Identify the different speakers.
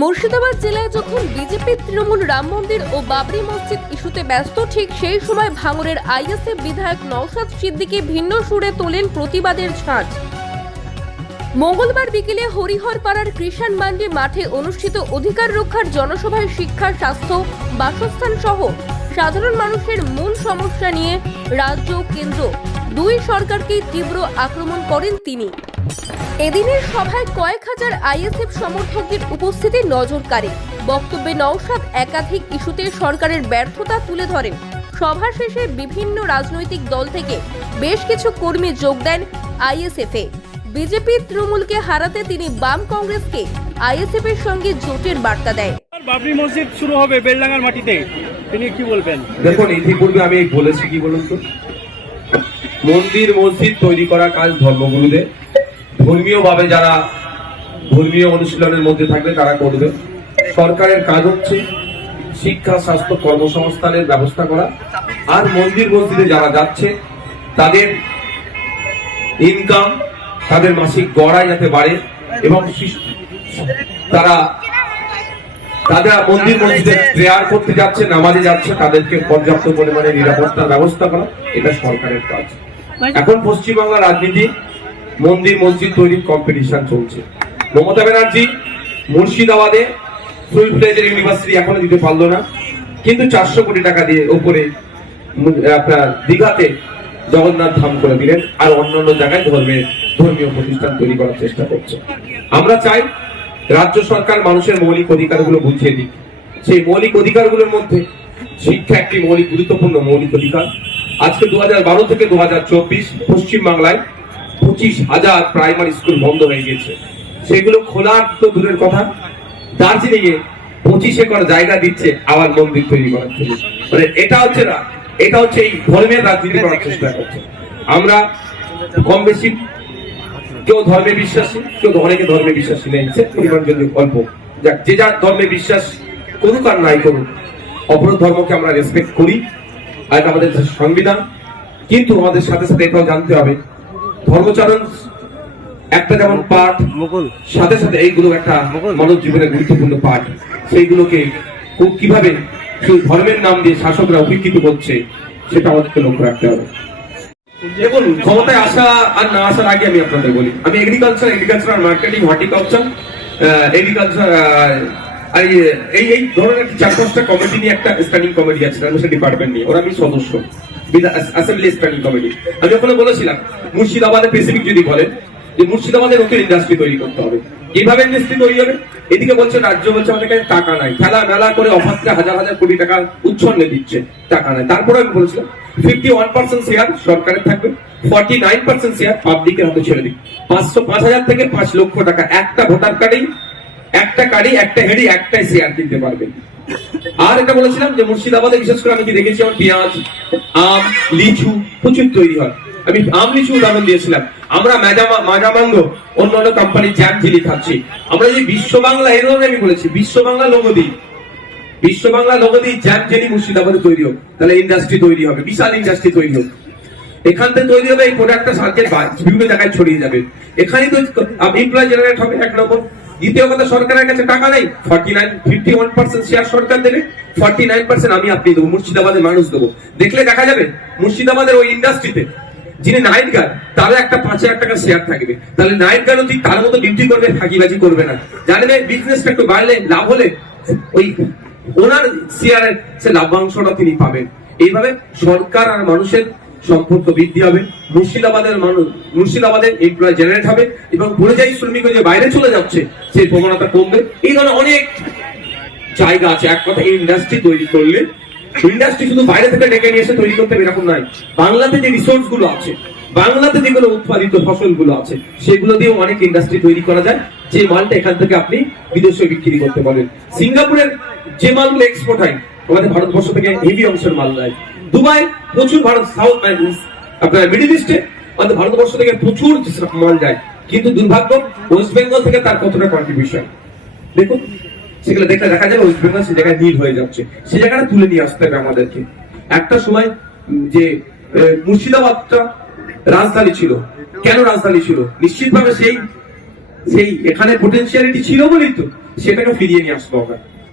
Speaker 1: মুর্শিদাবাদ জেলায় যখন বিজেপি, তৃণমূল, রাম মন্দির ও বাবরি মসজিদ ইস্যুতে ব্যস্ত, ঠিক সেই সময় ভাঙড়ের আইএসএফ বিধায়ক নওশাদ সিদ্দিকী ভিন্ন সুরে তোলেন প্রতিবাদের ঝাঁজ। মঙ্গলবার বিকেলে হরিহরপাড়ার কৃষাণ মান্ডি মাঠে অনুষ্ঠিত অধিকার রক্ষার জনসভায় শিক্ষা, স্বাস্থ্য, বাসস্থান সহ সাধারণ মানুষের মূল সমস্যা নিয়ে রাজ্য কেন্দ্র দুই সরকারকেই তীব্র আক্রমণ করেন তিনি। এদিনের সভায় কয়েক হাজার আইএসএফ সমর্থকদের উপস্থিতি নজর কাড়ে বক্তব্যে নওশাদ একাধিক ইস্যুতে সরকারের ব্যর্থতা তুলে ধরেন। সভা শেষে বিভিন্ন রাজনৈতিক দল থেকে বেশ কিছু কর্মী যোগ দেন আইএসএফে। বিজেপি তৃণমূলকে হারাতে তিনি বাম কংগ্রেসকে আইএসএফ এর সঙ্গে জোটের বার্তা দেয়।
Speaker 2: বাবরি মসজিদ শুরু হবে বেলডাঙ্গার মাটিতে। তিনি কি বলবেন?
Speaker 3: দেখুন ইতিপূর্বে আমি বলেছি কি বলুন তো? মন্দির মসজিদ তৈরি করা কাজ ধর্মগুরুদের। ধর্মীয় ভাবে যারা ধর্মীয় অনুশীলনের মধ্যে থাকবে তারা করবে। সরকারের কাজ হচ্ছে শিক্ষা স্বাস্থ্য কর্মসংস্থানের ব্যবস্থা করা। আর মন্দির মসজিদে যারা যাচ্ছে তাদের ইনকাম তাদের মাসিক গড়াই যাতে বাড়ে এবং তারা তারা মন্দির মসজিদে প্রেয়ার করতে যাচ্ছে নামাজে যাচ্ছে তাদেরকে পর্যাপ্ত পরিমাণে নিরাপত্তার ব্যবস্থা করা এটা সরকারের কাজ। এখন পশ্চিমবাংলার রাজনীতি মন্দির মসজিদ তৈরির কম্পিটিশন চলছে। মমতা ব্যানার্জি মুর্শিদাবাদে ফুল ফ্লেজের ইউনিভার্সিটি এখনও দিতে পারল না। কিন্তু চারশো কোটি টাকা দিয়ে উপরে মু- আপনার দীঘাতে জগন্নাথ ধাম করে দিলেন আর অন্যান্য জায়গায় ধর্মের ধর্মীয় প্রতিষ্ঠান তৈরি করার চেষ্টা করছে। আমরা চাই রাজ্য সরকার মানুষের মৌলিক অধিকারগুলো বুঝিয়ে দিক। সেই মৌলিক অধিকারগুলোর মধ্যে শিক্ষা একটি মৌলিক, গুরুত্বপূর্ণ মৌলিক অধিকার। আজকে দু থেকে দু পশ্চিম বাংলায় পঁচিশ হাজার প্রাইমারি স্কুল বন্ধ হয়ে গেছে সেগুলো খোলার তো দূরের কথা। দার্জিলিং এ পঁচিশ একর জায়গা দিচ্ছে আবার মন্দির তৈরি করার জন্য। মানে এটা হচ্ছে না, এটা হচ্ছে এই ধর্মের রাজনীতি করার চেষ্টা করছে। আমরা কম বেশি কেউ ধর্মে বিশ্বাসী, কেউ অনেকে ধর্মে বিশ্বাসী নেই। সে পরিমাণ যদি অল্প। যাক, যে যার ধর্মে বিশ্বাস করুক আর নাই করুক অপর ধর্মকে আমরা রেসপেক্ট করি। আর আমাদের সংবিধান। কিন্তু আমাদের সাথে সাথে এটাও জানতে হবে ধর্মচারণ একটা যেমন পাঠ সাথে সাথে এইগুলো একটা মানব জীবনের গুরুত্বপূর্ণ পাঠ। সেইগুলোকে খুব কীভাবে শুধু ধর্মের নাম দিয়ে শাসকরা উপেক্ষিত করছে সেটা আমাদেরকে লক্ষ্য রাখতে হবে। দেখুন ক্ষমতায় আসা আর না আসার আগে আমি আপনাদের বলি। আমি agriculture agriculture marketing horticulture agriculture এই এই ধরনের চার পাঁচটা কমিটি নিয়ে একটা স্ট্যান্ডিং কমিটি আছে ডিপার্টমেন্ট নিয়ে ওরা আমি সদস্য। অ্যাসেম্বলি স্ট্যান্ডিং কমিটি আমি ওখানে বলেছিলাম মুর্শিদাবাদে যদি বলেন, যে নতুন ইন্ডাস্ট্রি তৈরি করতে হবে। কীভাবে ইন্ডাস্ট্রি তৈরি হবে? এদিকে বলছে, রাজ্য বলছে, আমাদের কাছে টাকা নাই। খেলা মেলা করে অফারকে হাজার হাজার কোটি টাকা উচ্ছন্নে দিচ্ছে, টাকা নাই। তারপরে আমি বলেছিলাম ফিফটি ওয়ান পার্সেন্ট শেয়ার সরকারের থাকবে ফর্টি নাইন পার্সেন্ট শেয়ার পাবলিকের হাতে ছেড়ে দিই পাঁচশো, পাঁচ হাজার থেকে পাঁচ লক্ষ টাকা। একটা ভোটার কার্ডেই একটা কার্ডে একটা হেডি, একটাই শেয়ার কিনতে পারবে। আর এটা বলেছিলাম যে মুর্শিদাবাদে বিশেষ করে আমি কি দেখেছি, আমার পেঁয়াজ, আম, লিচু প্রচুর তৈরি হয়। আমি আম, লিচু উদাহরণ দিয়েছিলাম। আমরা মাজামাঙ্গ অন্য অন্য কোম্পানির জ্যাম ঝিলি খাচ্ছি। আমরা যে বিশ্ব বাংলা এই আমি বলেছি বিশ্ব বাংলা লোগো দিই। বিশ্ব বাংলা লোগো দিই, জ্যাম জেলি মুর্শিদাবাদে তৈরি হোক। তাহলে ইন্ডাস্ট্রি তৈরি হবে, বিশাল ইন্ডাস্ট্রি তৈরি হোক। এখান থেকে তৈরি হবে এই প্রোডাক্টটা সার্কেট বিভিন্ন জায়গায় ছড়িয়ে যাবে। এখানেই তো এমপ্লয় জেনারেট হবে এক নম্বর। দ্বিতীয় কথা, সরকারের কাছে টাকা নেই। Forty nine, fifty one percent share সরকার দেবে। ফর্টি নাইন পার্সেন্ট আমি আপনি দেবো, মুর্শিদাবাদের মানুষ দেবো। দেখলে দেখা যাবে, মুর্শিদাবাদের ওই ইন্ডাস্ট্রিতে যিনি নাইট গার্ড একটা পাঁচ হাজার টাকা শেয়ার থাকবে। তাহলে নাইট গার্ডও তার মতো ডিউটি করবে, ফাঁকিবাজি করবে না। জানবে বিজনেসটা একটু বাড়লে লাভ হলে ওই ওনার শেয়ারের সে লাভ্যাংশটা তিনি পাবেন। এইভাবে সরকার আর মানুষের সম্পর্ক বৃদ্ধি হবে, মুর্শিদাবাদের মানুষ, মুর্শিদাবাদের এমপ্লয় জেনারেট হবে এবং পরিযায়ী শ্রমিক যে বাইরে চলে যাচ্ছে, সেই প্রবণতা কমবে। এই ধরনের অনেক জায়গা আছে, এক কথা ইন্ডাস্ট্রি তৈরি করলে। ইন্ডাস্ট্রি শুধু বাইরে থেকে ডেকে নিয়ে এসে তৈরি করতে এরকম নয়, বাংলাতে যে রিসোর্সগুলো আছে, বাংলাতে যেগুলো উৎপাদিত ফসলগুলো আছে, সেগুলো দিয়ে অনেক ইন্ডাস্ট্রি তৈরি করা যায়, যে মালটা এখান থেকে আপনি বিদেশে বিক্রি করতে পারেন। সিঙ্গাপুরের যে মালগুলো এক্সপোর্ট হয়, আমাদের ভারতবর্ষ থেকে হেভি অংশের মাল যায় দুবাই, প্রচুর ভারত, সাউথ আপনার মিডিল ইস্টে আমাদের ভারতবর্ষ থেকে প্রচুর মাল যায়। কিন্তু দুর্ভাগ্য, ওয়েস্ট বেঙ্গল থেকে তার কতটা কন্ট্রিবিউশন দেখুন, সেগুলো দেখলে দেখা যাবে ওয়েস্ট বেঙ্গল সে জায়গায় নীল হয়ে যাচ্ছে। সে জায়গাটা তুলে নিয়ে আসতে হবে আমাদেরকে। একটা সময় যে মুর্শিদাবাদটা রাজধানী ছিল। কেন রাজধানী ছিল? নিশ্চিতভাবে সেই সেই এখানে পোটেন্সিয়ালিটি ছিল বলেই তো সেটাকে ফিরিয়ে নিয়ে আসতে হবে